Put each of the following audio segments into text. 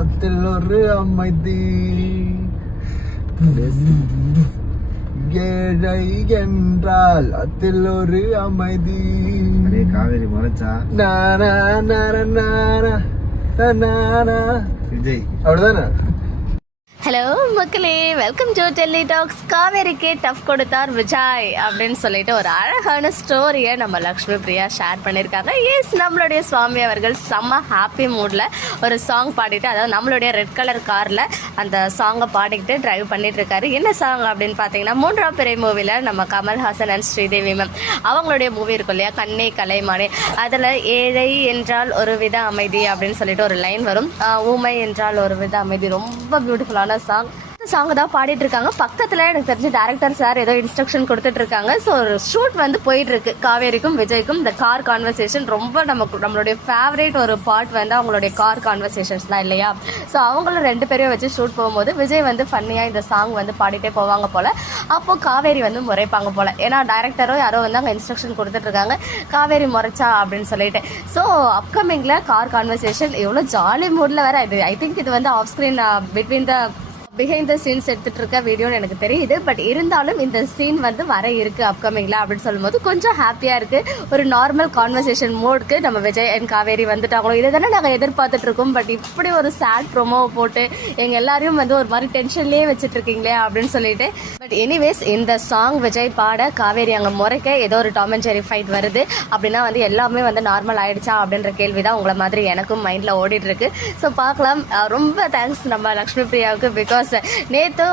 அதில் ஒரு அமைதி, ஏழை என்றால் அதில் ஒரு அமைதி. காவேரி மறைச்சா நானா நானா நானா நானா விஜய் அவ்வளவுதானே. ஹலோ மக்களே, வெல்கம் டு டெல்லி டாக்ஸ். காவேரிக்கே டஃப் கொடுத்தார் விஜய் அப்படின்னு சொல்லிட்டு ஒரு அழகான ஸ்டோரியை நம்ம லக்ஷ்மி பிரியா ஷேர் பண்ணியிருக்காங்க. எஸ், நம்மளுடைய சுவாமி அவர்கள் செம்ம ஹாப்பி மூடில் ஒரு சாங் பாடிட்டு, அதாவது நம்மளுடைய ரெட் கலர் காரில் அந்த சாங்கை பாடிக்கிட்டு டிரைவ் பண்ணிட்டு இருக்காரு. என்ன சாங் அப்படின்னு பார்த்தீங்கன்னா, மூன்றாம் பிறை மூவியில் நம்ம கமல்ஹாசன் அண்ட் ஸ்ரீதேவி மேம் அவங்களுடைய மூவி இருக்கும் இல்லையா, கண்ணே கலைமானே, அதில் ஏழை என்றால் ஒரு வித அமைதி அப்படின்னு சொல்லிட்டு ஒரு லைன் வரும். ஊமை என்றால் ஒரு வித அமைதி, ரொம்ப பியூட்டிஃபுல்லான சாங் தான் பாடிட்டு இருக்காங்க. பக்கத்துல எனக்கு தெரிஞ்ச டைரக்டர் சார் ஏதோ இன்ஸ்ட்ரக்ஷன் கொடுத்துட்டு இருக்காங்க. ஸோ ஒரு ஷூட் வந்து போயிட்டு இருக்கு காவேரிக்கும் விஜய்க்கும். இந்த கார் கான்வர்சேஷன் ரொம்ப நம்மளுடைய ஃபேவரேட் ஒரு பார்ட் வந்து அவங்களுடைய கார் கான்வர்சேஷன்ஸ் தான் இல்லையா. ஸோ அவங்களும் ரெண்டு பேரையும் வச்சு ஷூட் போகும்போது விஜய் வந்து ஃபன்னியா இந்த சாங் வந்து பாடிட்டே போவாங்க போல. அப்போ காவேரி வந்து முறைப்பாங்க போல. ஏன்னா டைரக்டரோ யாரோ வந்து அங்கே இன்ஸ்ட்ரக்ஷன் கொடுத்துட்டு இருக்காங்க, காவேரி முறைச்சா அப்படின்னு சொல்லிட்டு. ஸோ அப்கமிங்ல கார் கான்வர்சேஷன் எவ்வளோ ஜாலி மூட்ல வேற இது. ஐ திங்க் இது வந்து off screen between the behind the scenes எடுத்துட்டு இருக்க வீடியோன்னு எனக்கு தெரியுது. பட் இருந்தாலும் இந்த சீன் வந்து வர இருக்கு அப்கமிங்ல அப்படின்னு சொல்லும்போது கொஞ்சம் ஹாப்பியா இருக்கு. ஒரு நார்மல் கான்வர்சேஷன் மோட்க்கு நம்ம விஜய் அண்ட் காவேரி வந்துட்டாங்களோ, இதை தானே நாங்கள் எதிர்பார்த்துட்டு இருக்கோம். பட் இப்படி ஒரு சேட் ப்ரோமோவை போட்டு எங்க எல்லாரையும் வந்து ஒரு மாதிரி டென்ஷன்லயே வச்சுட்டு இருக்கீங்களே அப்படின்னு சொல்லிட்டு. பட் எனிவேஸ், இந்த சாங் விஜய் பாட காவேரி அங்கே முறைக்க ஏதோ ஒரு டாம் அண்ட் ஜெர்ரி ஃபைட் வருது அப்படின்னா வந்து எல்லாமே வந்து நார்மல் ஆயிடுச்சா அப்படின்ற கேள்விதான் உங்களை மாதிரி எனக்கும் மைண்ட்ல ஓடிட்டு இருக்கு. ஸோ பார்க்கலாம். ரொம்ப தேங்க்ஸ் நம்ம லக்ஷ்மி பிரியாவுக்கு. பிகாஸ் நேத்து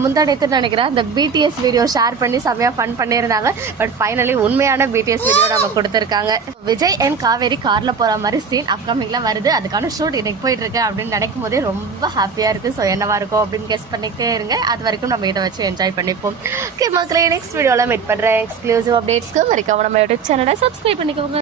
முந்தானேத்து நினைக்கிறேன் அந்த பிடிஎஸ் வீடியோ ஷேர் பண்ணி செமையா ஃபன் பண்ணியிருந்தாங்க. பட் ஃபைனலி உண்மையான பிடிஎஸ் வீடியோ நம்ம கொடுத்துருக்காங்க. விஜய் அண்ட் காவேரி கார்ல போற மாதிரி சீன் அப்கமிங்ல வருது. அதுக்கான ஷூட் இன்னைக்கு போயிட்டு இருக்கு அப்படின்னு நினைக்கும் போதே ரொம்ப ஹாப்பியா இருக்கு. ஸோ என்னவா இருக்கும் அப்படின்னு கெஸ் பண்ணிக்கிட்டே இருங்க. அது வரைக்கும் நம்ம இதை வச்சு என்ஜாய் பண்ணிப்போம். ஓகே மக்களே, நெக்ஸ்ட் வீடியோல மீட் பண்றேன். எக்ஸ்க்ளூசிவ் அப்டேட்ஸ்க்கு வரைக்கும் நம்ம யூடியூப் சேனலை சப்ஸ்கிரைப் பண்ணிக்கோங்க.